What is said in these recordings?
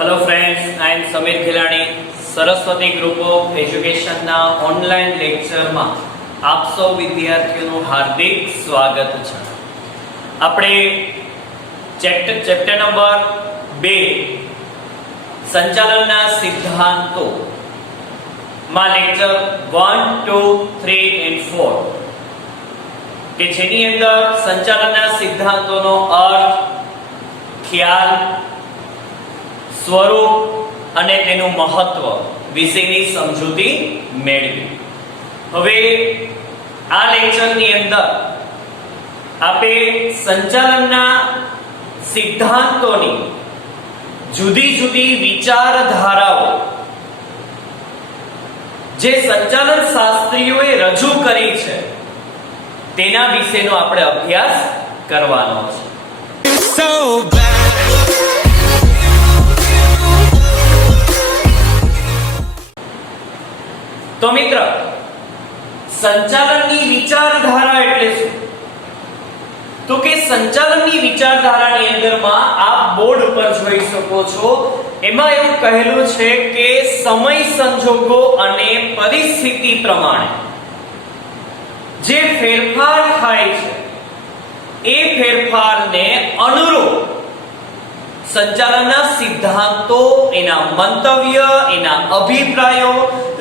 Hello friends, I am Sameer Khilani. Saraswati group of education ना online lecture में आप सौ विद्यार्थीओं हार्दिक स्वागत है। આપણે ચેપ્ટર નંબર 2 સંચાલનના સિદ્ધાંતો માં લેક્ચર 1 2 3 and 4 કે જેની અંદર સંચાલનના સિદ્ધાંતોનો અર્થ, ખ્યાલ, સ્વરૂપ અને તેનું મહત્વ વિશેની સમજૂતી મેળવી। હવે આ લેક્ચરની અંદર આપે સંચાલનના સિદ્ધાંતોની જુદી જુદી વિચારધારાઓ જે સંચાલન શાસ્ત્રીઓએ રજૂ કરી છે તેના વિશેનો આપણે અભ્યાસ કરવાનો છે। तो मित्र, संचालननी विचारधारा એટલે શું? તો કે સંચાલનની વિચારધારાની અંદરમાં આપ બોર્ડ પર જોઈ શકો છો, એમાં એવું કહેલું છે કે સમય સંજોગો અને પરિસ્થિતિ પ્રમાણે જે ફેરફાર થાય છે એ ફેરફારને અનુરૂપ સંચાલનના સિદ્ધાંતો, એના મંતવ્ય, એના અભિપ્રાયો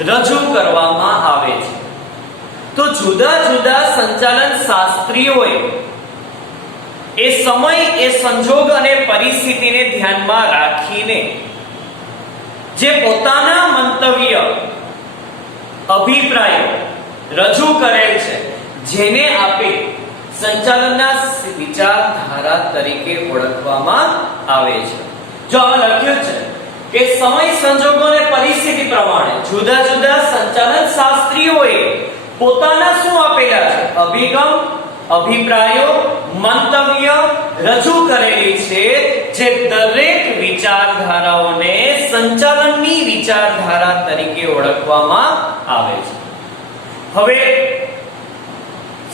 રજૂ કરવામાં આવે છે। તો જુદા જુદા સંચાલન શાસ્ત્રીઓએ એ સમય, એ સંજોગ અને પરિસ્થિતિને ધ્યાનમાં રાખીને જે પોતાના મંતવ્ય, અભિપ્રાયો રજૂ કરેલ છે, જેને આપે સંચાલનના વિચારધારા તરીકે ઓળખવામાં આવે છે। જો આ લખ્યું છે કે સમય, સંજોગો અને પરિસ્થિતિ પ્રમાણે જુદા જુદા સંચાલન શાસ્ત્રીઓએ પોતાના શું આપેલા છે? અભિગમ, અભિપ્રાયો, મંતવ્ય રજૂ કરેલી છે, જે દરેક વિચારધારાઓને સંચાલનની વિચારધારા તરીકે ઓળખવામાં આવે છે। હવે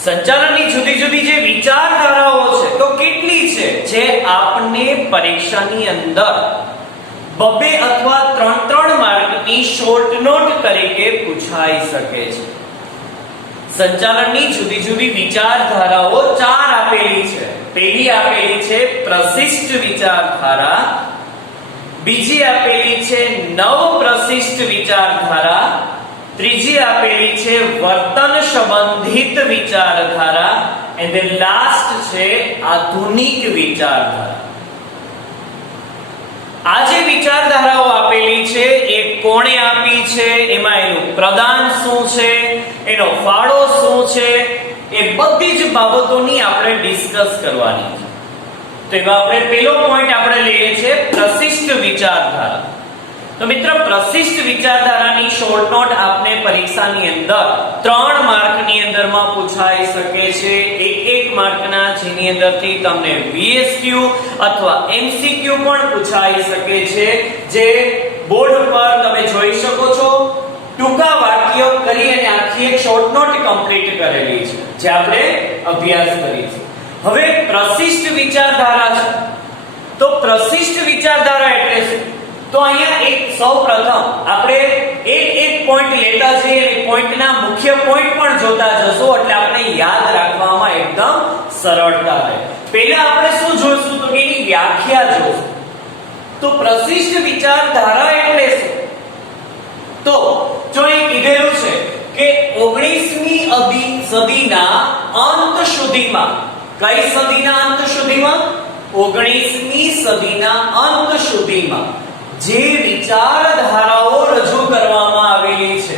સંચાલનની જુદી જુદી જે વિચારધારાઓ છે તો કેટલી છે, જે આપને પરીક્ષાની અંદર 2 અથવા 3 માર્કની શોર્ટ નોટ તરીકે પૂછાઈ શકે છે। સંચાલનની જુદી જુદી વિચારધારાઓ 4 આપેલી છે। પહેલી આપેલી છે પ્રશિષ્ટ વિચારધારા, બીજી આપેલી છે નવ પ્રશિષ્ટ વિચારધારા, ત્રીજી આપેલી છે વર્તન સંબંધિત વિચારધારા, and then લાસ્ટ છે આધુનિક વિચારધારા। આ જે વિચારધારાઓ આપેલી છે એ કોણે આપી છે, એમાં એનું પ્રદાન શું છે, એનો ફાળો શું છે, એ બધી જ બાબતોની આપણે ડિસ્કસ કરવાની છે। તો એમાં આપણે પહેલો પોઈન્ટ આપણે લઈએ છીએ પ્રશિષ્ટ વિચારધારા। તો મિત્ર, પ્રશિષ્ટ વિચારધારાની શોર્ટ નોટ આપને પરીક્ષાની અંદર 3 માર્કની અંદરમાં પૂછાઈ શકે છે। એક માર્કના, જેની અંદરથી તમને VSQ અથવા MCQ પણ પૂછાઈ શકે છે, જે બોર્ડ પર તમે જોઈ શકો છો। ટૂંકા વાક્ય કરી અને આખી એક શોર્ટ નોટ કમ્પ્લીટ કરેલી છે, જે આપણે અભ્યાસ કરીશું। હવે પ્રશિષ્ટ વિચારધારા છે, તો પ્રશિષ્ટ વિચારધારા એટલે શું? તો અહીંયા એક સૌપ્રથમ આપણે એક પોઈન્ટ લેતા જઈએ અને પોઈન્ટના મુખ્ય પોઈન્ટ પણ જોતા જશું, એટલે આપણે યાદ રાખવામાં એકદમ સરળતા રહે। પહેલા આપણે શું જોઈશું? તો એની વ્યાખ્યા જોઈશું। તો પ્રશિષ્ટ વિચારધારા એટલે શું? તો જો અહીં કીધેલું છે કે 19મી સદીના અંત સુધીમાં, કઈ સદીના અંત સુધીમાં? 19મી સદીના અંત સુધીમાં જે વિચારધારાઓ રજૂ કરવામાં આવેલી છે,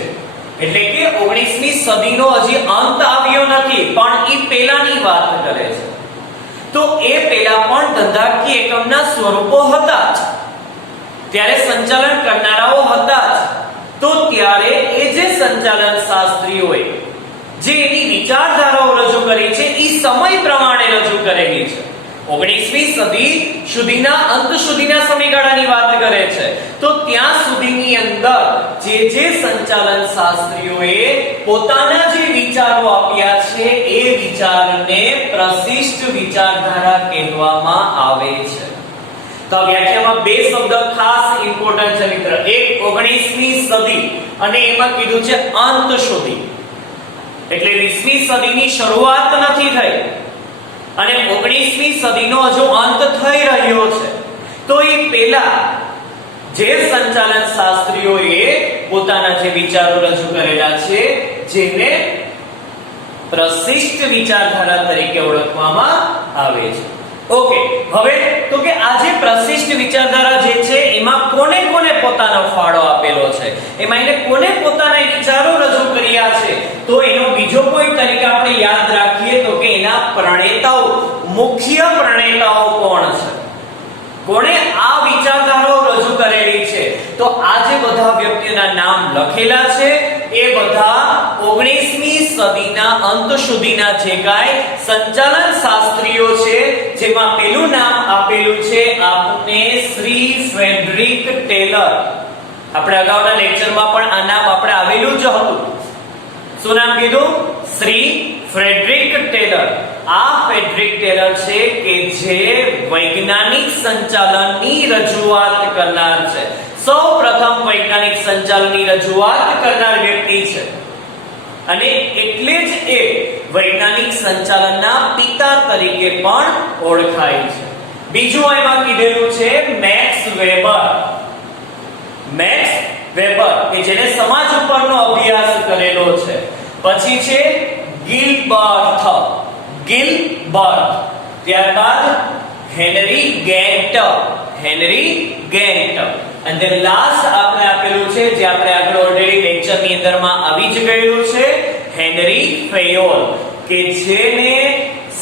એટલે કે 19મી સદીનો હજી અંત આવ્યો નથી, પણ એ પહેલાની વાત કરે છે। તો એ પહેલા પણ ધંધાકીય એકમના સ્વરૂપો હતા જ, ત્યારે સંચાલન કરનારાઓ હતા જ। તો ત્યારે એ જે સંચાલન શાસ્ત્રીઓએ જે એની વિચારધારાઓ રજૂ કરી છે એ સમય પ્રમાણે રજૂ કરેલી છે। 19મી સદી સુધીના અંત સુધીના સમયગાળાની વાત કરે છે। તો ત્યાં સુધીની અંદર જે સંચાલન શાસ્ત્રીઓએ પોતાના જે વિચારો આપ્યા છે એ વિચારને પ્રશિષ્ટ વિચારધારા કહેવામાં આવે છે। તો આ વ્યાખ્યામાં બે શબ્દ ખાસ ઇમ્પોર્ટન્ટ છે મિત્ર. એક 19મી સદી અને એમાં કીધું છે અંત સુધી. એટલે 20મી સદીની શરૂઆત નથી થઈ અને 19મી સદીનો હજુ અંત થઈ રહ્યો છે. તો એ પહેલા જે સંચાલન શાસ્ત્રીઓએ પોતાના જે વિચારો રજૂ કરેલા છે જેને પ્રશિષ્ટ વિચારધારા તરીકે ઓળખવામાં આવે છે. ઓકે, હવે તો કે આ જે પ્રશિષ્ટ વિચારધારા જે છે એમાં કોને કોને પોતાનો ફાળો આપેલો છે, એમાં એને કોને પોતાના વિચારો રજૂ કર્યા છે, તો એનો બીજો કોઈ તરીકે આપણે યાદ રાખીએ તો કે એના પ્રણેતાઓ, મુખ્ય પ્રણેતાઓ કોણ છે, કોણે આ વિચારધારાઓ રજૂ કરેલી છે. તો આ જે બધા વ્યક્તિઓના નામ લખેલા છે એ બધા 19મી સદીના અંત સુધીના જે કાંઈ સંચાલન શાસ્ત્રીઓ છે, જેમાં પહેલું નામ આપેલું છે આપને શ્રી ફ્રેડરિક ટેલર. આપણે અગાઉના લેક્ચરમાં પણ આ નામ આપણે આવેલું જ હતું. શું નામ કીધું? Shri Frederick Taylor. આ ફ્રેડરિક ટેલર છે કે જે વૈજ્ઞાનિક સંચાલનની રજૂઆત કરનાર છે. સૌપ્રથમ વૈજ્ઞાનિક સંચાલનની રજૂઆત કરનાર વ્યક્તિ છે અને એટલે જ એ વૈજ્ઞાનિક સંચાલનના પિતા તરીકે પણ ઓળખાય છે. બીજું એમાં કીધેલું છે મેક્સ વેબર. મેક્સ વેબર કે જેને સમાજ ઉપરનો અભ્યાસ કરેલો છે. પછી છે ગિલબર્ટ. ગિલબર્ટ. ત્યારબાદ હેનરી ગેન્ટ. Henry Gantt. અને then લાસ્ટ આપણે આપેલું છે જે આપણે આગળ ઓલરેડી લેક્ચરની અંદરમાં આવી જ ગયેલું છે હેનરી ફેયોલ કે જેને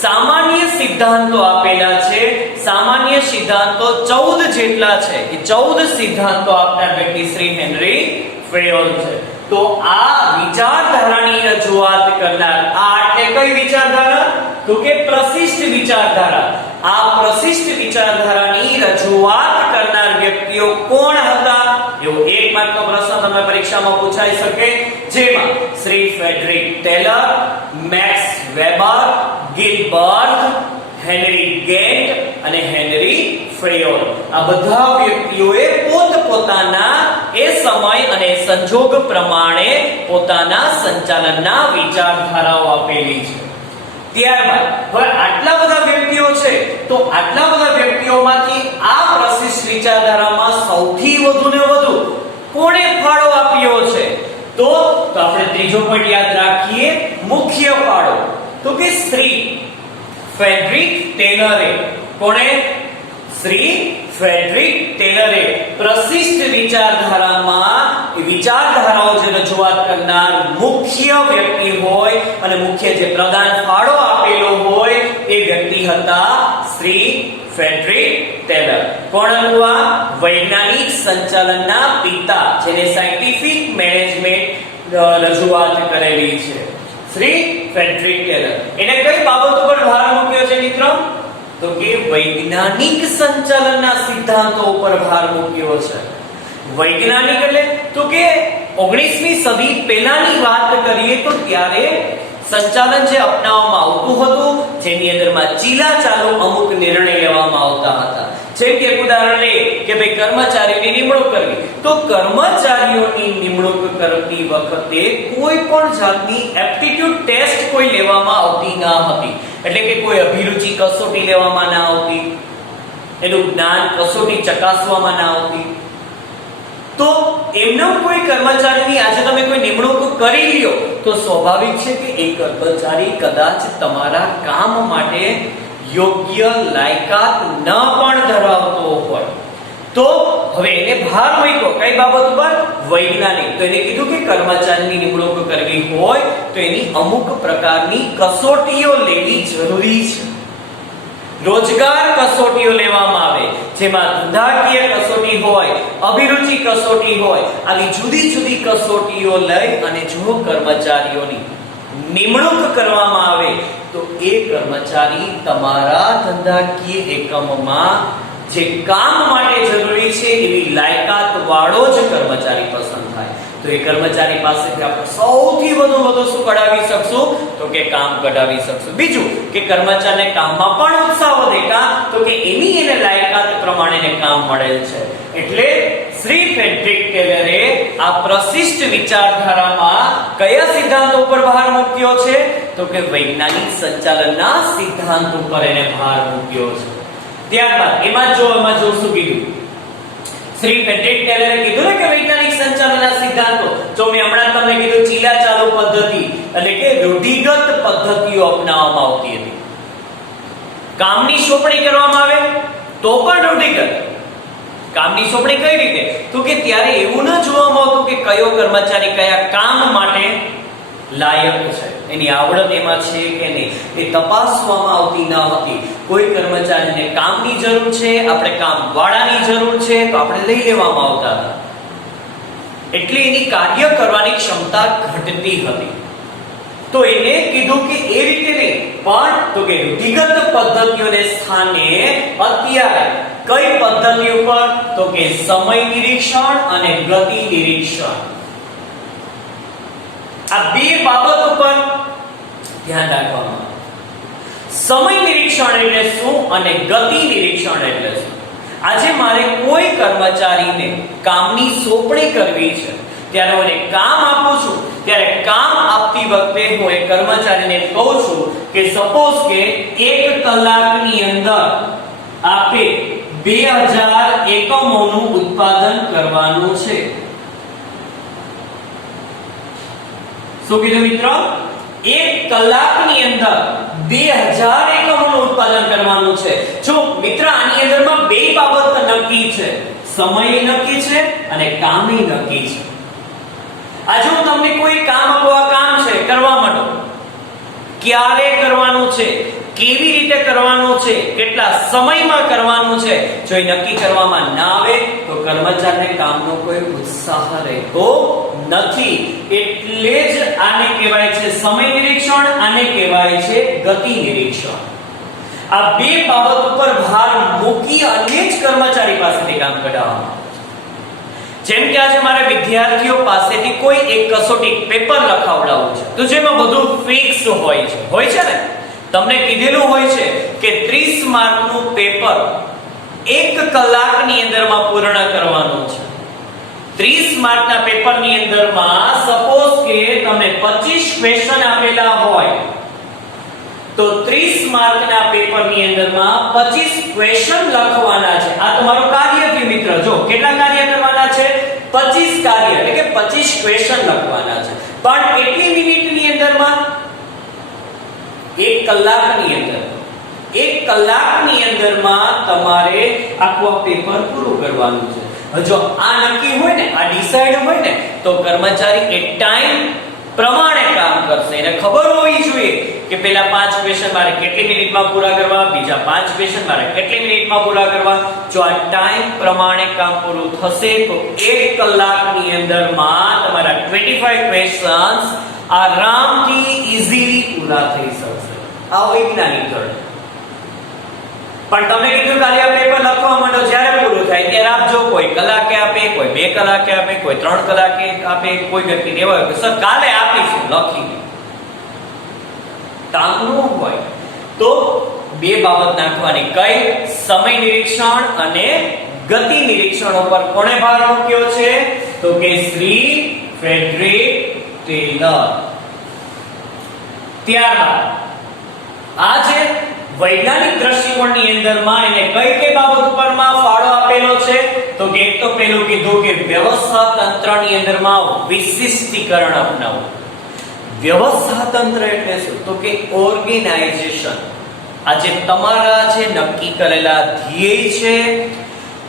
સામાન્ય સિદ્ધાંતો આપેલા છે. સામાન્ય સિદ્ધાંતો 14 જેટલા છે. એ 14 સિદ્ધાંતો આપનાર વ્યક્તિ શ્રી હેનરી ફેયોલ છે. તો આ વિચારધારાની રજૂઆત કરનાર આ એટલે કઈ વિચારધારા? તો કે પ્રશિષ્ટ વિચારધારા. આ પ્રશિષ્ટ વિચારધારાની રજૂઆત કરનાર વ્યક્તિઓ કોણ હતા? એવો એક માર્કનો પ્રશ્ન તમે પરીક્ષામાં પૂછાઈ શકે, જેમાં Shri Frederick Taylor, Max Weber, Gilbert, Henry Gantt અને હેનરી ફેયોલ આ બધા વ્યક્તિઓએ પોતપોતાના એ સમય અને સંજોગ પ્રમાણે પોતાના સંચાલનના વિચારધારાઓ આપેલી છે. ત્યારબાદ હવે આટલા બધા વ્યક્તિઓ છે તો આટલા બધા વ્યક્તિઓમાંથી આ પ્રશિષ્ટ વિચારધારામાં સૌથી વધુ ને વધુ કોણે ફાળો આપ્યો છે? તો આપણે ત્રીજો પોઈન્ટ યાદ રાખીએ, મુખ્ય ફાળો. તો કે શ્રી ફ્રેડરિક ટેલરે. કોણે? શ્રી ફ્રેડરિક ટેલરે પ્રશિષ્ટ વિચારધારામાં વિચારધારાઓ જે રજૂઆત કરનાર મુખ્ય વ્યક્તિ હોય અને મુખ્ય જે પ્રધાન ફાળો આપેલો હોય એ વ્યક્તિ હતા શ્રી ફ્રેડરિક ટેલર. કોણ હતું આ? વૈજ્ઞાનિક સંચાલનના પિતા, જેને સાયન્ટિફિક મેનેજમેન્ટ રજૂઆત કરેલી છે, શ્રી ફ્રેડરિક ટેલર. એને કઈ બાબતો પર ભાર મૂક્યો છે મિત્રો? તો કે વૈજ્ઞાનિક સંચાલનના સિદ્ધાંતો ઉપર ભાર મૂક્યો છે. વૈજ્ઞાનિક એટલે તો કે 19મી સદી પહેલાની વાત કરીએ તો ત્યારે સંચાલન જે અપનાવવામાં આવતું હતું જેની અંદરમાં ચીલાચાલુ અમુક નિર્ણય લેવામાં આવતા હતા. જેમ કે ઉદાહરણ લે કે ભાઈ કર્મચારીની નિમણૂક કરવી, તો કર્મચારીઓની નિમણૂક કરતી વખતે કોઈ પણ જાતની એપ્ટિટ્યુડ ટેસ્ટ કોઈ લેવામાં આવતી ન હતી. એટલે કે કોઈ અભિરુચિ કસોટી લેવામાં ના આવતી, એનું જ્ઞાન કસોટી ચકાસવામાં ના આવતી. તો એમનો કોઈ કર્મચારીની આજે તમે કોઈ નિમણૂક કરી લ્યો તો સ્વાભાવિક છે કે એ કર્મચારી કદાચ તમારા કામ માટે યોગ્ય લાયકાત ન પણ ધરાવતો હોય. તો હવે એને ભાર મૂક્યો કઈ બાબત ઉપર? વૈજ્ઞાનિક. તો એને કીધું કે કર્મચારીની નિમણૂક કરવી હોય તો એની અમુક પ્રકારની કસોટીઓ લેવી જરૂરી છે. રોજગાર કસોટીઓ લેવામાં આવે, જેમાં ધંધાકીય કસોટી હોય, અભિરુચિ કસોટી હોય, આવી જુદી જુદી કસોટીઓ લઈ અને જો કર્મચારીઓની નિમણૂક કરવામાં આવે તો એ કર્મચારી તમારા ધંધાકીય એકમમાં જે કામ માટે જરૂરી છે એવી લાયકાત વાળો જ કર્મચારી પસંદ થાય. તો એ કર્મચારી પાસેથી આપણે સૌથી વધુ શું કઢાવી શકશું? તો કે કામ કઢાવી શકશું. બીજું કે કર્મચારીને કામમાં પણ ઉત્સાહ વધે. કા તો કે એને લાયકાત પ્રમાણે કામ મળેલ છે. એટલે શ્રી ફ્રેડરિક ટેલરે આ પ્રશિષ્ટ વિચારધારામાં કયા સિદ્ધાંતો ઉપર ભાર મૂક્યો છે? તો કે વૈજ્ઞાનિક સંચાલનના સિદ્ધાંત ઉપર એને ભાર મૂક્યો છે. ત્યારબાદ એમાં જો શું કીધું? શ્રી ફ્રેડરિક ટેલરે કીધું ને કે વૈજ્ઞાનિક સંચાલનના સિદ્ધાંતો, જો મેં હમણાં તમને કીધું ચીલા ચાલુ પદ્ધતિ એટલે કે રૂઢિગત પદ્ધતિઓ અપનાવવામાં આવતી હતી. કામની સોંપણી કરવામાં આવે તો પણ રૂઢિગત. કામની સોંપણી કઈ રીતે? તો કે ત્યારે એવું ન જોવામાં આવતું કે કયો કર્મચારી કયા કામ માટે લાયક છે, એની આવડત એમાં છે કે નહીં, એ તપાસવામાં આવતી ન હતી. કોઈ કર્મચારીને કામની જરૂર છે, આપણે કામવાળાની જરૂર છે તો આપણે લઈ લેવામાં આવતા હતા. એટલે એની કાર્ય કરવાની ક્ષમતા ઘટતી હતી. તો એને કીધું કે એ રીતે નહીં, પણ તો કે રૂઢિગત પદ્ધતિઓને સ્થાને અત્યારે કઈ પદ્ધતિ ઉપર? તો કે સમય નિરીક્ષણ અને ગતિ નિરીક્ષણ. આ બે બાબત ઉપર ધ્યાન રાખવાનું. સમય નિરીક્ષણ એટલે શું અને ગતિ નિરીક્ષણ એટલે શું? આજે મારે કોઈ કર્મચારીને કામની સોંપણી કરવી છે, ત્યારે હું એને કામ આપું છું, ત્યારે કામ આપતી વખતે હું એ કર્મચારીને કહું છું કે સપોઝ કે 1 કલાકની અંદર આપે 2000 એકમોનું ઉત્પાદન કરવાનું છે. શું કીધું મિત્રો? 1 કલાકની અંદર 2000 એકમોનું ઉત્પાદન કરવાનું છે. જો મિત્ર આની અંદરમાં બે બાબત નક્કી છે, સમય નક્કી છે અને કામ નક્કી છે. આજે હું તમને કોઈ કામ આપવા, કામ છે કરવા માંડો, ક્યારે કરવાનું છે, કેવી રીતે કરવાનું છે, કેટલા સમયમાં કરવાનું છે, જો એ નક્કી કરવામાં ના આવે તો કર્મચારીને કામનો કોઈ ઉત્સાહ રહેતો નથી. એટલે જ આને કહેવાય છે સમય નિરીક્ષણ, આને કહેવાય છે ગતિ નિરીક્ષણ. આ બે બાબત ઉપર ભાર મૂકી અને જ કર્મચારી પાસેથી કામ કઢાવવામાં આવે. જેમ કે આજે મારે વિદ્યાર્થીઓ પાસેથી કોઈ એક કસોટી પેપર લખાવડાવવું છે, તો જેમાં બધું ફિક્સ હોય છે ને, તમને કીધેલું હોય છે કે 30 માર્કનું પેપર 1 કલાકની અંદરમાં પૂર્ણ કરવાનું છે. 30 માર્કના પેપરની અંદરમાં સપોઝ કે તમને 25 ક્વેશ્ચન આપેલા હોય તો 30 માર્કના પેપરની અંદરમાં 25 ક્વેશ્ચન લખવાના છે. આ તમારું કાર્ય છે મિત્ર. જો કેટલા કાર્ય કરવાના છે? 25 કાર્ય, એટલે કે 25 ક્વેશ્ચન લખવાના છે. પણ કેટલી મિનિટની અંદરમાં? 1 કલાકની અંદર. 1 કલાકની અંદરમાં તમારે આખું પેપર પૂરું કરવાનું છે. જો આ નક્કી હોય ને, આ ડિસાઈડ હોય ને, તો કર્મચારી એ ટાઈમ પ્રમાણે કામ કરશે. એને ખબર હોવી જોઈએ કે પહેલા 5 ક્વેશ્ચન મારે કેટલી મિનિટમાં પૂરા કરવા, બીજા 5 ક્વેશ્ચન મારે કેટલી મિનિટમાં પૂરા કરવા. જો આ ટાઈમ પ્રમાણે કામ પૂરું થશે તો 1 કલાકની અંદરમાં તમારા 25 ક્વેશ્ચન્સ આરામથી ઈઝીલી પૂરા થઈ શકશે. આ વૈજ્ઞાનિક ગણ. પણ તમે કીધું કાલે આ પેપર લખવા માંડો, જ્યારે પૂરું થાય ત્યારે આપજો. કોઈ કલાકે આપે, કોઈ 2 કલાકે આપે, કોઈ 3 કલાકે આપે. કોઈ વ્યક્તિ એવા હોય કે સર કાલે આપીશું લખીને. કામ ન હોય તો બે બાબત નાખવાની. કઈ? સમય નિરીક્ષણ અને ગતિ નિરીક્ષણ ઉપર કોણે ભાર મૂક્યો છે? તો કે શ્રી ફ્રેડરિક ટેલર. ત્યારબાદ આજે વૈજ્ઞાનિક દ્રષ્ટિકોણની અંદરમાં એને કઈ બાબત ઉપરમાં ફાળો આપેલો છે? તો કે એક તો પેલું કીધું કે વ્યવસ્થા તંત્રની અંદરમાં વિશિષ્ટીકરણ અપનાવવું. વ્યવસ્થા તંત્ર એટલે શું? તો કે ઓર્ગેનાઇઝેશન. આજે તમારા જે નક્કી કરેલા ધ્યેય છે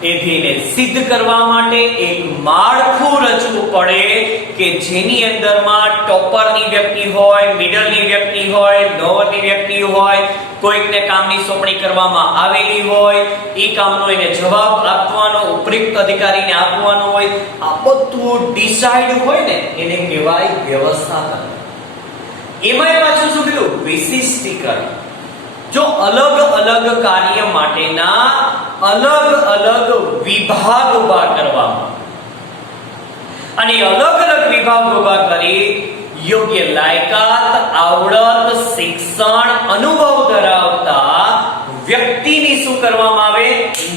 એ ધ્યેયને સિદ્ધ કરવા માટે એક માળખું રચવું પડે કે જેની અંદરમાં ટોપરની વ્યક્તિ હોય, મિડલની વ્યક્તિ હોય, લોઅરની વ્યક્તિ હોય, કોઈકને કામની સોંપણી કરવામાં આવેલી હોય, એ કામનો એને જવાબ આપવાનો ઉપયુક્ત અધિકારીને આપવાનો હોય, આ બધું ડિસાઈડ હોય ને એને કહેવાય વ્યવસ્થાપન. એમાંય પાછું શું કીધું? વિશિષ્ટીકરણ. જો અલગ અલગ કાર્ય માટેના અલગ અલગ વિભાગ ઉભા કરવામાં અને અલગ અલગ વિભાગ કરી યોગ્ય લાયકાત, આવડત, શિક્ષણ, અનુભવ ધરાવતા વ્યક્તિની શું કરવામાં આવે?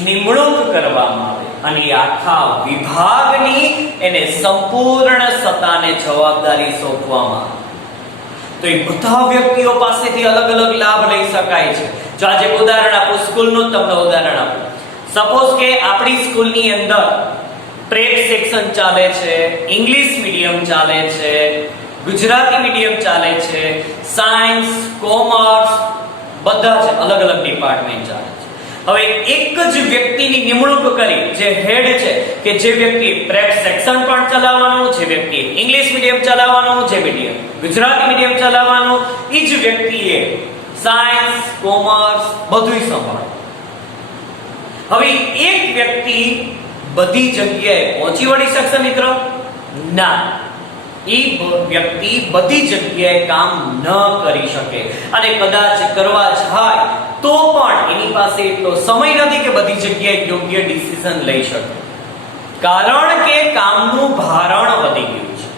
નિમણૂક કરવામાં આવે અને આખા વિભાગની એને સંપૂર્ણ સત્તાને જવાબદારી સોંપવામાં આવે. તો એ બધા વ્યક્તિઓ પાસેથી અલગ અલગ લાભ લઈ શકાય છે. જો આજે ઉદાહરણ આપું, સ્કૂલનું તમને ઉદાહરણ આપું. સપોઝ કે આપણી સ્કૂલની અંદર પ્રેપ સેક્શન ચાલે છે, ઇંગ્લિશ મીડિયમ ચાલે છે, ગુજરાતી મીડિયમ ચાલે છે, સાયન્સ, કોમર્સ, બધા જ અલગ અલગ ડિપાર્ટમેન્ટ ચાલે છે. હવે એક જ વ્યક્તિની નિમણૂક કરી, જે હેડ છે, કે જે વ્યક્તિ પ્રેપ સેક્શન પણ ચલાવવાનું, જે વ્યક્તિ ઇંગ્લિશ મીડિયમ ચલાવવાનું, જે મીડિયમ ગુજરાતી મીડિયમ ચલાવવાનું, એ જ વ્યક્તિએ સાયન્સ, કોમર્સ બધુંય સંભાળે. હવે એક વ્યક્તિ બધી જગ્યાએ પહોંચી વળી શકશે મિત્રો? ના, એ વ્યક્તિ બધી જગ્યાએ કામ ન કરી શકે અને કદાચ કરવા જાય તો પણ એની પાસે એટલો સમય નથી કે બધી જગ્યાએ યોગ્ય ડિસિઝન લઈ શકે, કારણ કે કામનું ભારણ વધી ગયું છે.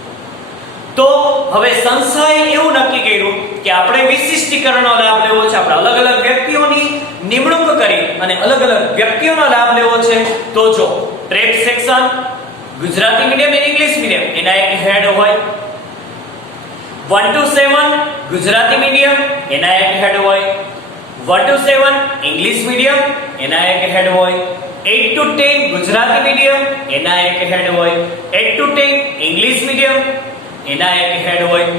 તો હવે સંસ્થાએ એવું નક્કી કર્યું કે આપણે વિશિષ્ટીકરણનો લાભ લેવો છે, આપણે અલગ અલગ વ્યક્તિઓની નિમણૂક કરી અને અલગ અલગ વ્યક્તિઓનો લાભ લેવો છે. તો જો પ્રેપ સેક્શન, ગુજરાતી મીડિયમ અને ઇંગ્લિશ મીડિયમ, એના એક હેડ હોય. 1 to 7 ગુજરાતી મીડિયમ, એના એક હેડ હોય. 1 to 7 ઇંગ્લિશ મીડિયમ, એના એક હેડ હોય. 8 to 10 ગુજરાતી મીડિયમ, એના એક હેડ હોય. 8 to 10 ઇંગ્લિશ મીડિયમ, એના એક હેડ હોય.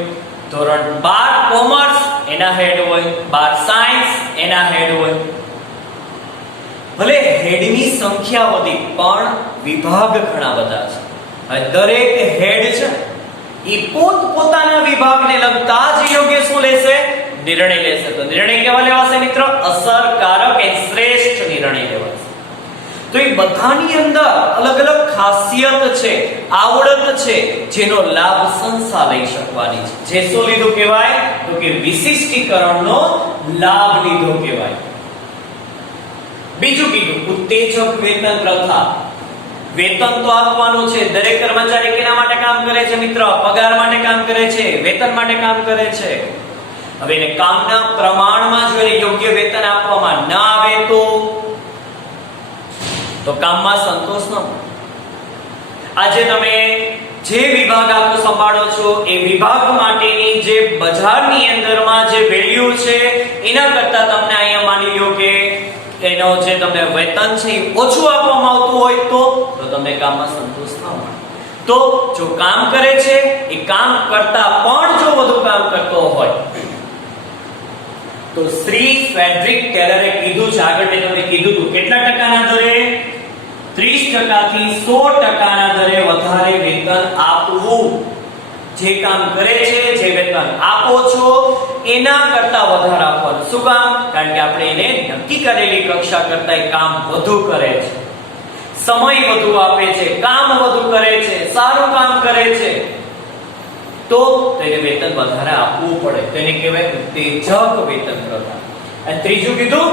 ધોરણ 12 કોમર્સ, એના હેડ હોય. 12 સાયન્સ, એના હેડ હોય. ભલે હેડની સંખ્યા વધી પણ વિભાગ ઘણા બધા છે. હવે દરેક હેડ છે એ પોતાના વિભાગને લગતા જ યોગ્ય શું લેશે? નિર્ણય લેશે. તો નિર્ણય કેવા લેવાશે મિત્રો? અસરકારક અને શ્રેષ્ઠ નિર્ણય લેવાશે. તો એ બધાની અંદર અલગ અલગ ખાસિયત છે, આવડત છે, જેનો લાભ સંસ્થા લઈ શકવાની છે. જે શું લીધું કહેવાય? તો કે વિશિષ્ટીકરણનો લાભ લીધો કહેવાય. બીજું કીધું ઉત્તેજક વેતન પ્રથા. વેતન તો આપવાનું છે. દરેક કર્મચારી કેના માટે કામ કરે છે મિત્ર? પગાર માટે કામ કરે છે, વેતન માટે કામ કરે છે. હવે એને કામના પ્રમાણમાં જો એને યોગ્ય વેતન આપવામાં ના આવે તો કામમાં સંતોષ ન મળે. આજે તમે જે વિભાગ આપ સંભાળો છો એ વિભાગ માટેની જે બજારની અંદરમાં જે વેલ્યુ છે એના કરતા તમને અહીંયા માની લ્યો કે એનો જે તમને વેતન છે ઓછું આપવામાં આવતું હોય તો તમને કામમાં સંતોષ ન મળે. તો જો કામ કરે છે એ કામ કરતા પણ જો વધુ કામ કરતો હોય તો શ્રી ફ્રેડરિક ટેલરે કીધું છે, આગળ મેં તમને કીધું હતું, કેટલા ટકાના દરે? 30% થી 100% દરે વધારે વેતન આપવું. જે કામ કરે છે, જે વેતન આપો છો એના કરતા વધારે આપવાનું. શું કામ? કારણ કે આપણે એને નક્કી કરેલી કક્ષા કરતા એ કામ વધુ કરે છે, સમય વધુ આપે છે, કામ વધુ કરે છે, સારું કામ કરે છે, તો તેને વેતન વધારે આપવું પડે. તેને કહેવાય ઉત્તેજક વેતન પ્રથા. અને ત્રીજું કીધું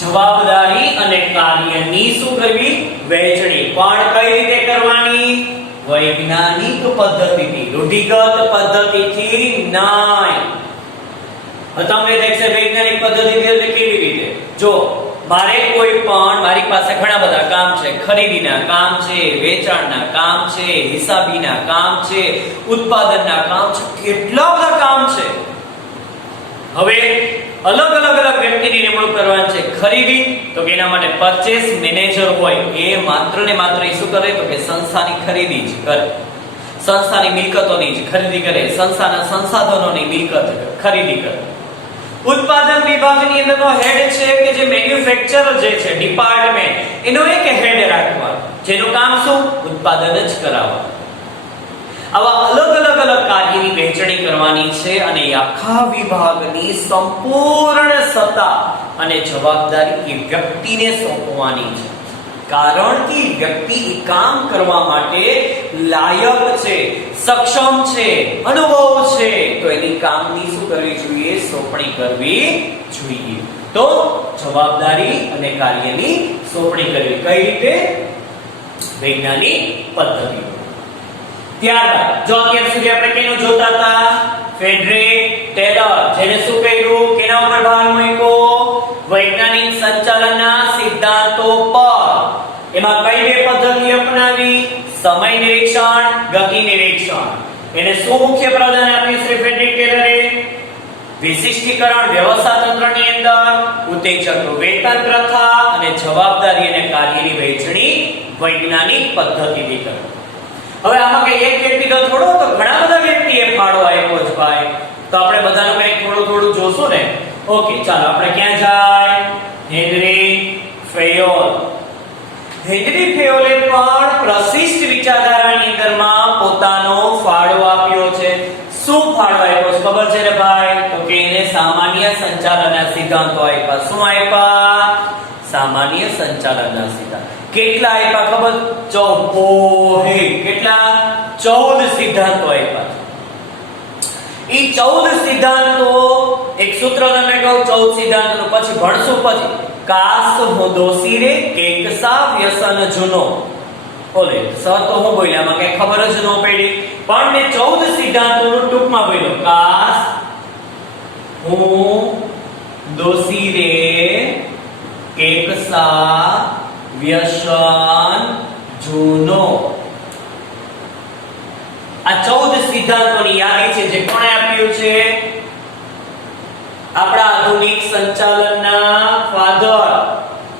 જવાબદારી અને કાર્યની શું કરવી? વહેંચણી. પણ કઈ રીતે કરવાની? વૈજ્ઞાનિક પદ્ધતિથી, રૂઢિગત પદ્ધતિથી નહીં. તમને દેખશે વૈજ્ઞાનિક પદ્ધતિથી એટલે કેવી રીતે? જો મારે કોઈ પણ મારી પાસે ઘણા બધા કામ છે, ખરીદીના કામ છે, વેચાણના કામ છે, હિસાબીના કામ છે, ઉત્પાદનના કામ છે, કેટલા બધા કામ છે. હવે અલગ વ્યક્તિની નિમણૂક કરવાની છે. ખરીદી તો કે એના માટે પરચેસ મેનેજર હોય, એ માત્ર ને માત્ર શું કરે તો કે સંસ્થાની ખરીદી જ કરે, સંસ્થાની મિલકતોની જ ખરીદી કરે, સંસ્થાના સંસાધનોની મિલકત ખરીદી કરે. ઉત્પાદન વિભાગની અંદરનો હેડ છે કે જે મેન્યુફેક્ચરર જે છે ડિપાર્ટમેન્ટ, એનો એક હેડ રાખવાનો, જેનું કામ શું? ઉત્પાદન જ કરાવવાનું. આવા અલગ કાર્યની વહેંચણી કરવાની છે અને આખા વિભાગની સંપૂર્ણ સત્તા અને જવાબદારી એ વ્યક્તિને સોંપવાની છે. કારણ કે વ્યક્તિ કામ કરવા માટે લાયક છે, સક્ષમ છે, અનુભવ છે, તો એની કામની શું કરવી જોઈએ? સોંપણી કરવી જોઈએ. તો જવાબદારી અને કાર્યની સોંપણી કરવી કઈ રીતે? વૈજ્ઞાનિક પદ્ધતિ. ત્યારબાદ જો અત્યાર સુધી આપણે કેનું જોતા હતા, ફ્રેડરિક ટેલર, જેને શું કર્યું, કેના ઉપર ભાર મૂક્યો, વૈજ્ઞાનિક સંચાલનના સિદ્ધાંતો પર. એમાં કઈ બે પદ્ધતિ અપનાવી, સમય નિરીક્ષણ, ગતિ નિરીક્ષણ. એને શું મુખ્ય પ્રદાન આપ્યું શ્રી ફ્રેડરિક ટેલરે, વિશિષ્ટીકરણ વ્યવસ્થા તંત્રની અંદર, ઉત્તેજકનું વેતન પ્રથા અને જવાબદારી અને કાર્યની વહેંચણી વૈજ્ઞાનિક પદ્ધતિથી કરી. હવે આમાં કઈ એક વ્યક્તિ તો થોડો, તો ઘણા બધા વ્યક્તિએ ફાળો આપ્યો છે ભાઈ, તો આપણે બધાનું કઈ થોડું જોશું ને. ઓકે, ચાલો આપણે ક્યાં જાય, હેનરી ફેયોલ. હેનરી ફેયોલે પણ પ્રશિષ્ટ વિચારધારાની અંદરમાં પોતાનો ફાળો આપ્યો છે. શું ફાળો આપ્યો છે ખબર છે ને ભાઈ, તો કે એને સામાન્ય સંચાલનના સિદ્ધાંતો આપ્યા. શું આપ્યા, સામાન્ય સંચાલનના સિદ્ધાંત. કેટલા આપ્યા ખબર, 14. કેટલા, 14 સિદ્ધાંતો આપ્યા. ઈ 14 સિદ્ધાંતો, એક સૂત્ર તમને કહું 14 સિદ્ધાંતોનું, પછી ભણશું પછી. કાસ દોષી રે કેકસા વ્યસન જૂનો. ઓલે સર તો હું બોલ્યા, માં કઈ ખબર જ ન પડી, પણ મેં 14 સિદ્ધાંતોનું ટૂંકમાં બોલ્યો. કાસ હું દોષી રે કેકસા વ્યસન જૂનો. આ 14 સિદ્ધાંતોની યાદી છે જે કોણે આપ્યું છે, આપણા આધુનિક સંચાલનના ફાધર.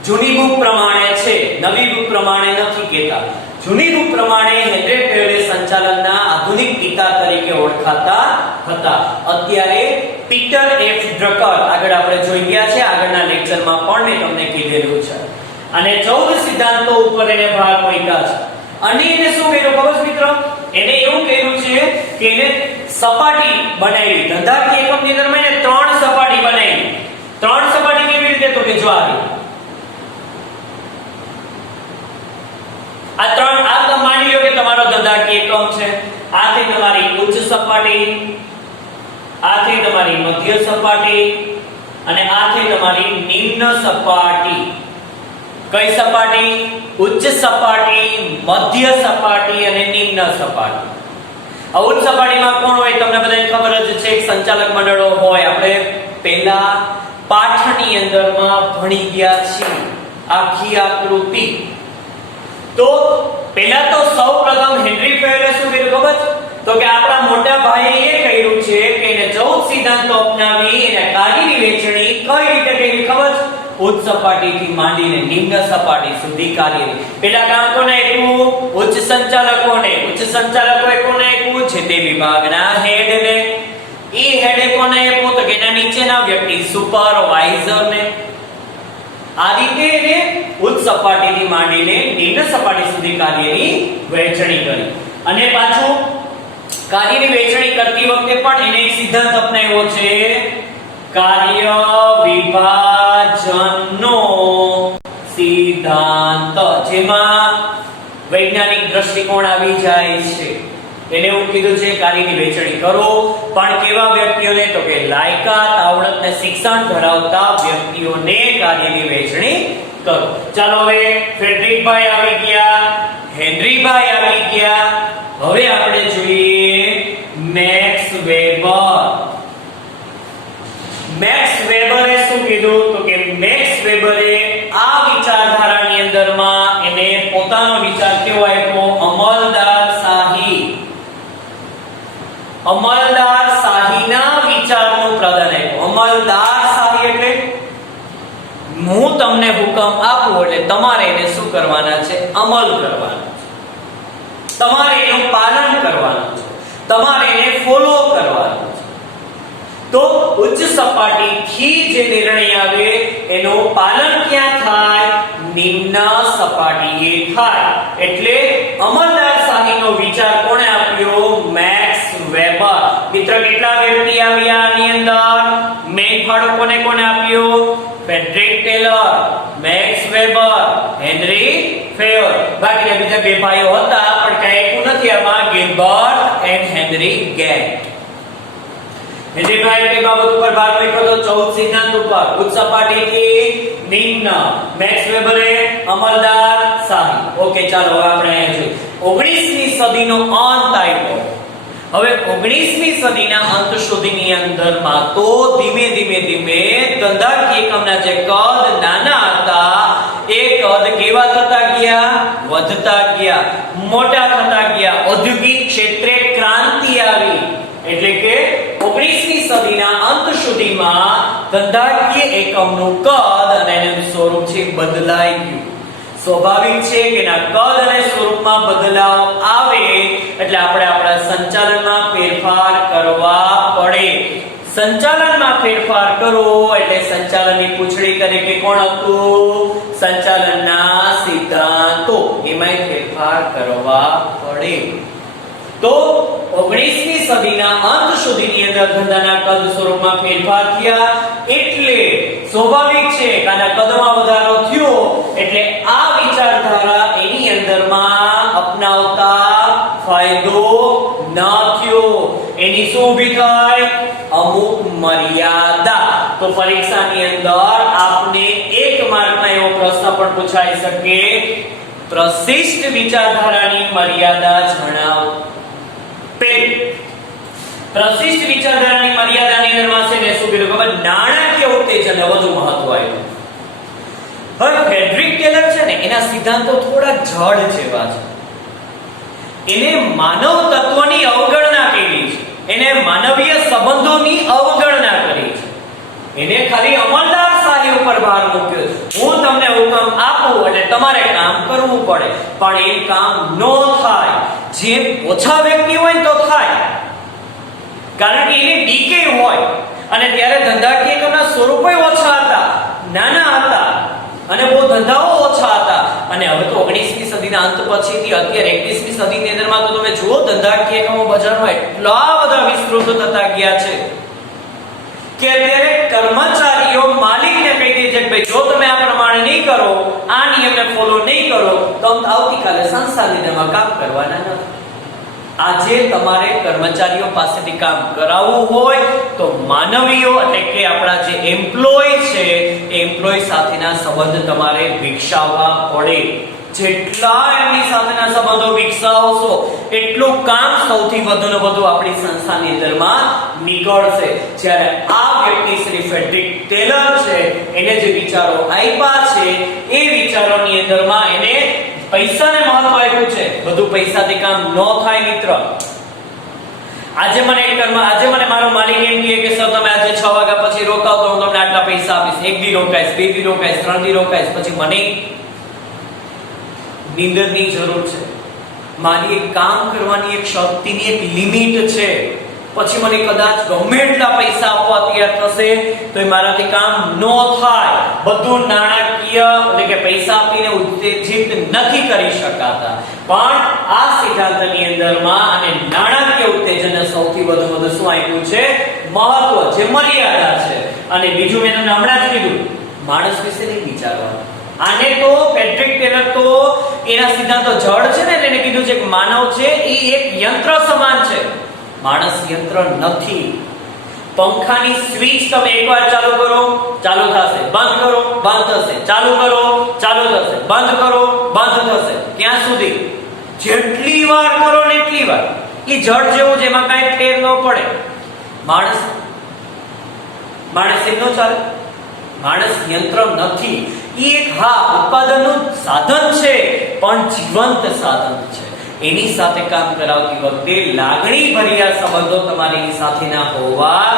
જૂની બુક પ્રમાણે છે, નવી બુક પ્રમાણે નથી કહેતા. જૂની બુક પ્રમાણે હેનરી ફેયોલે સંચાલનના આધુનિક પિતા તરીકે ઓળખાતા હતા. અત્યારે પીટર એફ ડ્રકર આગળ આપણે જોઈ ગયા છે, આગળના લેક્ચરમાં પણ મેં તમને કીધેલું છે. અને 14 સિદ્ધાંતો ઉપર એને ભાર મૂક્યા છે. અને એને શું કર્યું ખબર છે મિત્રો, એને એવું કર્યું છે કે એને સપાટી બનાવી. ધંધાકીય એકમની અંદર એને 3 સપાટી બનાવી. 3 સપાટી કેવી રીતે, તો કે જો આવી આ 3, આ તમે માની લો કે તમારો ધંધાકીય એકમ છે. આથી તમારી ઉચ્ચ સપાટી, આથી તમારી મધ્ય સપાટી અને આથી તમારી નિમ્ન સપાટી. કઈ સપાટી, ઉચ્ચ સપાટી, મધ્ય સપાટી અને નિમ્ન સપાટી. આ ઉચ્ચ સપાટીમાં કોણ હોય તમને બધાને ખબર જ છે, એક સંચાલક મંડળો હોય. આપણે પહેલા પાઠની અંદરમાં ભણી ગયા છીએ આખી આકૃતિ. તો પહેલા તો સૌપ્રથમ હેનરી ફેયોલે શું કર્યું ખબર, તો કે આપણા મોટા ભાઈએ એ કર્યું છે કે એને 14 સિદ્ધાંતો અપનાવી એને કાર્યની વહેંચણી કઈ રીતે કરી ખબર, ઉચ્ચ સપાટીથી માંડીને નિમ્ન સપાટી સુધી કાર્યની. પેલા કામ કોને આપ્યું, ઉચ્ચ સંચાલકોને. ઉચ્ચ સંચાલકોએ કોને આપ્યું, છે તે વિભાગના હેડને. ઈ હેડે કોને આપ્યું, તો કે એના નીચેના વ્યક્તિ સુપરવાઇઝરને. આ રીતે એને ઉચ્ચ સપાટીથી માંડીને નિમ્ન સપાટી સુધી કાર્યની વહેંચણી કરી. અને પાછું કાર્યની વહેંચણી કરતી વખતે પણ એને એક સિદ્ધાંત અપનાવ્યો છે, કાર્ય વિભાજનનો સિદ્ધાંત, જેમાં વૈજ્ઞાનિક દ્રષ્ટિકોણ આવી જાય છે. એને એવું કીધું છે કાર્યની વહેંચણી કરો, પણ કેવા વ્યક્તિઓને, તો કે લાયકાત, આવડત ને શિક્ષણ ધરાવતા વ્યક્તિઓને કાર્યની વહેંચણી કરો. ચાલો હવે ફ્રેડરિકભાઈ આવી ગયા, હેનરીભાઈ આવી ગયા. હવે આપણે જોઈએ મેક્સ વેબર. મેક્સ વેબરે શું કીધું, તો કે મેક્સ વેબરે આ વિચારધારાની અંદરમાં એને પોતાનો વિચાર કેવો આપ્યો, અમલદારશાહી. અમલદારશાહીના વિચારનું પ્રદાન આપ્યું. અમલદારશાહી એટલે હું તમને હુકમ આપું એટલે તમારે એને શું કરવાના છે, અમલ કરવાનો છે. તમારે એનું પાલન કરવાનું છે, તમારે એને ફોલો કરવાનો છે. તો ઉચ્ચ સપાટીથી જે નિર્ણય આવે એનું પાલન ક્યાં થાય, નિમ્ન સપાટીએ થાય. એટલે અમલદારશાહીનો વિચાર કોણે આપ્યો, મેક્સ વેબર. મિત્ર કેટલા વ્યક્તિ આવ્યા આની અંદર, મેઇન ફાળો કોને કોને આપ્યો, Frederick Taylor, Max Weber, Henri Fayol. બાકીના બીજા બે ભાઈઓ હતા પણ કઈ આપ્યું નથી આમાં, Gilbert and henry Gantt. Vijaybhai કઈ બાબત ઉપર ભાર મૂક્યો તો 14 સિદ્ધાંત ઉપર ઉચ્ચ સપાટીથી નિમ્ન મેક્સ વેબરે અમલદાર શાહી. ઓકે ચાલો હવે આપણે અહીંયા જોઈએ 19મી સદીનો અંત આવ્યો. હવે 19મી સદીના અંત સુધીની અંદરમાં તો ધીમે ધીમે ધંધાકીય એકમના જે કદ નાના હતા એ કદ કેવા થતા ગયા? વધતા ગયા, મોટા થતા ગયા. ઔદ્યોગિક ક્ષેત્રે ક્રાંતિ આવી. એટલે કે 19મી સદીના અંત સુધીમાં ધંધાકીય એકમનું કદ અને એનું સ્વરૂપ છે બદલાઈ ગયું. સ્વાભાવિક છે કે ના કદ અને સ્વરૂપમાં બદલાવ આવે એટલે આપણે આપણા સંચાલનમાં ફેરફાર કરવા પડે. સંચાલનમાં ફેરફાર કરો એટલે સંચાલનની પૂંછડી તરીકે કોણ હતું? સંચાલનના સિદ્ધાંતો, એમાં ફેરફાર કરવા પડે. તો 19મી સદીના અંત સુધીની અંદર ધંધાના કદ સ્વરૂપમાં ફેરફાર થયા એટલે સ્વાભાવિક છે કે આના કદમાં વધારો થયો એટલે આ વિચારધારા એની અંદરમાં અપનાવતા ફાયદો ન થયો. એની શું ઊભી થાય? અમુક મર્યાદા. તો પરીક્ષાની અંદર આપને 1 માર્કમાં એવો પ્રશ્ન પણ પૂછાઈ શકે, પ્રશિષ્ટ વિચારધારાની મર્યાદા જણાવો. પ્રશિષ્ટ વિચારધારાની મર્યાદાની અંદરમાં છે ને શું કીધું ખબર? નાણાકીય ઉત્તેજનને વધુ મહત્વ આપ્યું. હવે ફ્રેડરિક ટેલર છે ને એના સિદ્ધાંતો થોડા જડ જેવા છે. એને માનવ તત્વની અવગણના કરી છે, એને માનવીય સંબંધોની અવગણના કરી છે. એને ખાલી અમલદાર શાહી ઉપર ભાર મૂક્યો છે. હું તમને હુકમ આપું એટલે તમારે કામ કરવું પડે, પણ એ કામ ન થાય. જે ઓછા વ્યક્તિ હોય તો થાય, કારણ કે એને ડીકે હોય અને ત્યારે ધંધાકીય એકમના સ્વરૂપો ઓછા હતા, નાના હતા અને બહુ ધંધાઓ ઓછા હતા. અને હવે તો 19મી સદીના અંત પછીથી અત્યારે 21મી સદીની અંદરમાં તો તમે જુઓ ધંધાકીય એકમો બજારમાં એટલા બધા વિસ્તૃત થતા ગયા છે કે અત્યારે કર્મચારીઓ માલિકને કહી દે છે કે ભાઈ જો તમે આ પ્રમાણે નહીં કરો, આ નિયમને ફોલો નહીં કરો તો આવતીકાલે સંસ્થાની અંદરમાં કામ કરવાના નથી. આજે તમારે કર્મચારીઓ પાસેથી કામ કરાવવું હોય તો માનવીયો એટલે કે આપણા જે એમ્પ્લોય છે એ એમ્પ્લોય સાથેના સંબંધ તમારે વિકસાવવા પડે. જેટલા એમની સાથેના સંબંધો વિકસાવશો એટલું કામ સૌથી વધુ ને વધુ આપણી સંસ્થાની અંદરમાં નીકળશે. જ્યારે આ વ્યક્તિ શ્રી ફ્રેડરિક ટેલર છે એને જે વિચારો આપ્યા છે એ વિચારોની અંદરમાં એને પૈસાને મહત્વ આપ્યું છે. બધું પૈસાથી કામ ન થાય મિત્ર. આજે મને મારો માલિક એમ કહે કે સર તમે આજે 6 વાગ્યા પછી રોકાવ તો હું તમને આટલા પૈસા આપીશ. 1 દી રોકાઈશ, 2 દી રોકાઈશ, 3 દી રોકાઈશ, પછી મને નીંદરની જરૂર છે. મારી એક કામ કરવાની એક શક્તિની એક લિમિટ છે. પછી મને કદાચ ગમે એટલા પૈસા આપવા તૈયાર થશે તો એ મારાથી કામ ન થાય. બધું નાણાકીય એટલે કે પૈસા આપીને ઉત્તેજિત નથી કરી શકાતા. પણ આ સિદ્ધાંતની અંદરમાં અને નાણાકીય ઉત્તેજનને સૌથી વધુ શું આપ્યું છે? મહત્વ, જે મર્યાદા છે. અને બીજું મેં તમને હમણાં જ કીધું, માણસ વિશે નહીં વિચારવાનું. આને તો ફ્રેડરિક ટેલર તો એના સિદ્ધાંતો જડ છે ને એટલે એને કીધું છે કે માનવ છે એ એક યંત્ર સમાન છે. માણસ યંત્ર નથી. પંખાની સ્વિચ તમે એકવાર ચાલુ કરો ચાલુ થશે, બંધ કરો બંધ થશે, ચાલુ કરો ચાલુ થશે, બંધ કરો બંધ થશે. ક્યાં સુધી? જેટલી વાર કરો ને એટલી વાર. એ જડ જેવું છે, એમાં કાંઈ ફેર ન પડે. માણસ એમ ન ચાલે. માણસ યંત્ર નથી. એ એક ઉત્પાદનનું સાધન છે પણ જીવંત સાધન છે. એની સાથે કામ કરાવતી વખતે લાગણી ભર્યા સંબંધો તમારી સાથેના હોવા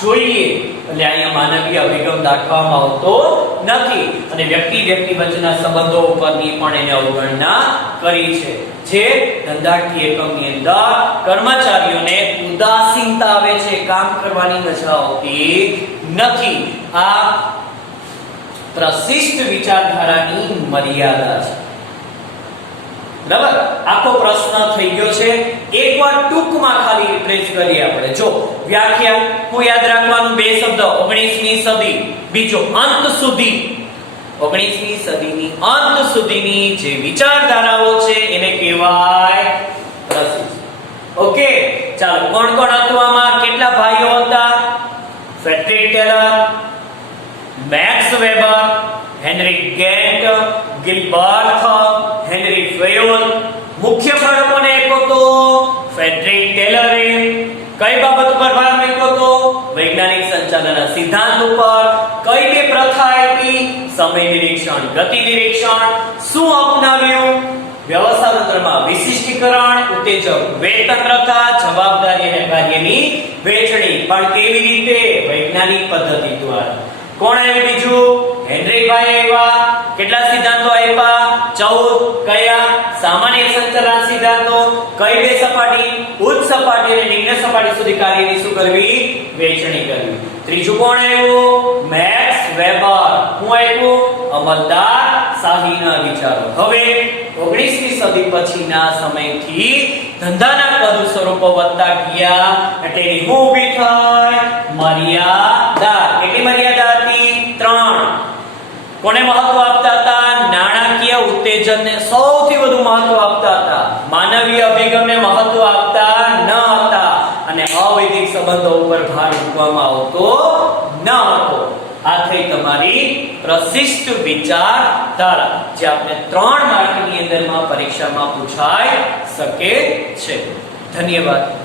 જોઈએ. એટલે અહીંયા માનવીય અભિગમ દાખવવામાં આવતો નથી અને વ્યક્તિ વચ્ચેના સંબંધો ઉપરની પણ એને અવગણના કરી છે. જે ધંધાકીય એકમની અંદર કર્મચારીઓને ઉદાસીનતા આવે છે, કામ કરવાની મજા આવતી નથી. આ પ્રશિષ્ટ વિચારધારાની મર્યાદા છે. બરાબર? આખો પ્રશ્ન થઈ ગયો છે. એકવાર ટૂંકમાં ખાલી રિફ્રેશ કરીએ આપણે. જો વ્યાખ્યા હું યાદ રાખવાનું, 2 શબ્દ. 19મી સદી, બીજો અંત સુધી. 19મી સદીની અંત સુધીની જે વિચારધારાઓ છે એને કહેવાય પ્રશિષ્ટ. ઓકે, ચાલો. કોણ હતું આમાં? કેટલા ભાઈઓ હતા? ફ્રેડરિક ટેલરે કઈ બાબત ઉપર ભાર મૂક્યો તો? વૈજ્ઞાનિક સંચાલનના સિદ્ધાંત ઉપર. કઈ બે પ્રથા આપી? સમય નિરીક્ષણ, ગતિ નિરીક્ષણ. શું અપનાવ્યું? વ્યવસ્થા તંત્રમાં વિશિષ્ટીકરણ, ઉત્તેજક વેતન પ્રથા, જવાબદારી અને કાર્યની વહેંચણી. પણ કેવી રીતે? વૈજ્ઞાનિક પદ્ધતિ દ્વારા. કોણ આવ્યું બીજું? હેનરીભાઈ આવ્યા. કેટલા સિદ્ધાંતો આપ્યા? 14. કયા? સામાન્ય સંચાલન સિદ્ધાંતો. કઈ બે સપાટી? ઉચ્ચ સપાટી અને નિમ્ન સપાટી સુધી કાર્યની શું કરવી? વહેંચણી કરવી. ત્રીજું કોણ આવ્યું? Max Weber. હું આવ્યું? અમલદાર શાહીના વિચારો. હવે 19મી સદી પછીના સમયથી ધંધાના કદ સ્વરૂપો વધતા ગયા એટલે એની શું ઊભી થઈ? મર્યાદા. કેટલી મર્યાદા હતી? 3. કોને મહત્વ આપતા હતા? નાણાકીય ઉત્તેજનને સૌથી વધુ મહત્વ આપતા હતા. માનવીય અભિગમને મહત્વ આપતા ન હતા અને અવૈધિક સંબંધો ઉપર ભાર મૂકવામાં આવતો ન હતો. આ થઈ તમારી પ્રશિષ્ટ વિચારધારા, જે આપણે 3 માર્કની અંદરમાં પરીક્ષામાં પૂછાઈ શકે છે. ધન્યવાદ.